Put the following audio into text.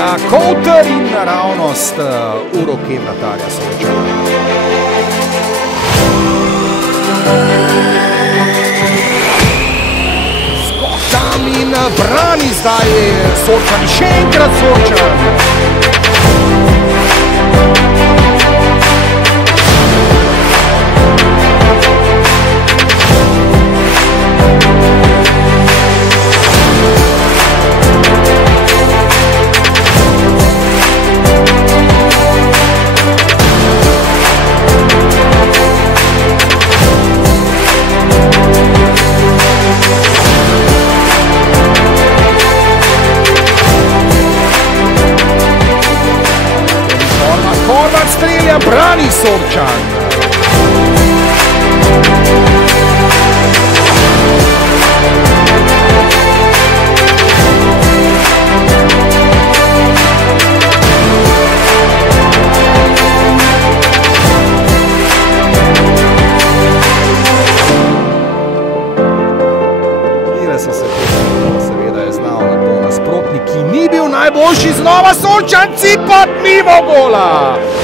strelja Kouter in naravnost v roke vratarja Sočana. Skok tam in brani zdaj Sočan, še enkrat Sočan. Strelja brani Sočan. So se seveda je znal na to nasprotnik, ki ni bil najboljši, znova Sočan cipat mimo gola.